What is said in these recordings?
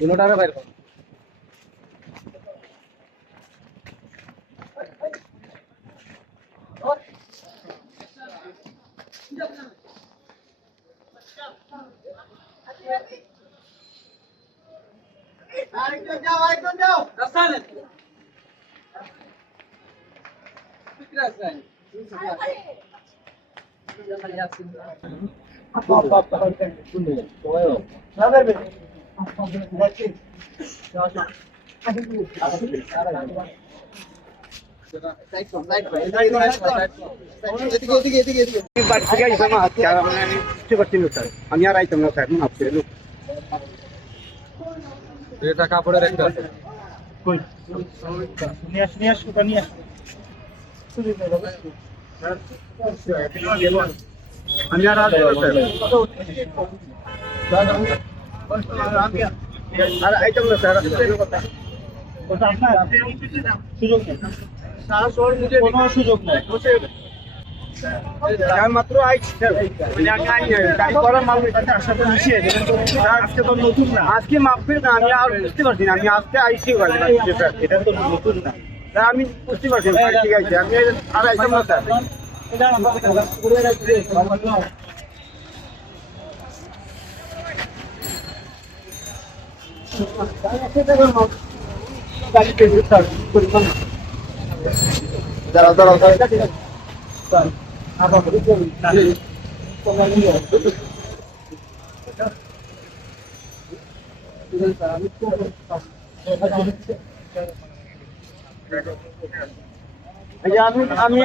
দুটারে বাইর কর আরেকজন যাও রাস্তায় ঠিক আছে আমি আর আইতাম না স্যার আপনি এটা কাপড়ের একটা আছে কই নিয়ে আস নিয়ে আস আমি আর আসবো স্যার আর আইতাম না স্যার ওটা আপনার সুযোগ নেই কোনো সুযোগ নেই আমি মাত্র আইছি গাড়ি করার মাল সাথে মিশিয়ে আজকে তো নতুন না আজকে মাপবে না আমি আর বুঝতে পারছি না আমি আজকে আইসি এটা তো নতুন না আমি বুঝতে পারছি না ঠিক আছে আমি আর আইতাম না স্যার দাঁড়াও দাঁড়াও আমি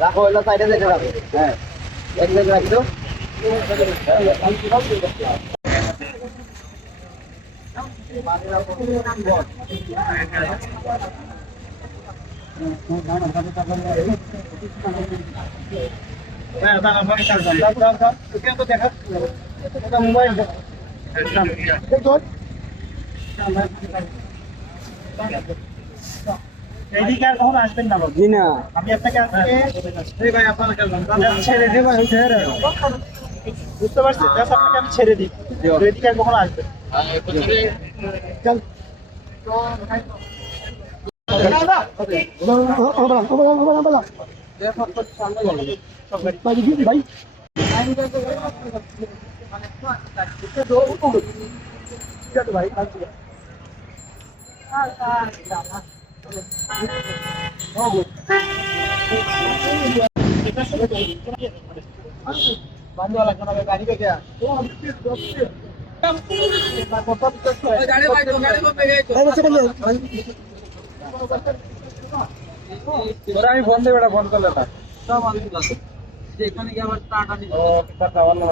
রাখো এলো সাইডে দেখে রাখো হ্যাঁ এক জায়গায় রাখো মোবাইল এইদিকে আর কখন আসবেন না জি না আমি আপনাকে ভাই আপনাকে ছেড়ে দেব বুঝতে পারছি আপনাকে আমি ছেড়ে দিই এইদিকে আর কখন আসবেন চল ভাই बंद वाला खाना गाड़ी पे क्या गाड़ी पे गए তোরা আমি ফোন দেব এটা ফোন করলে তা সব আমি এখানে কি আবার টাটা নিব ও কথা বললো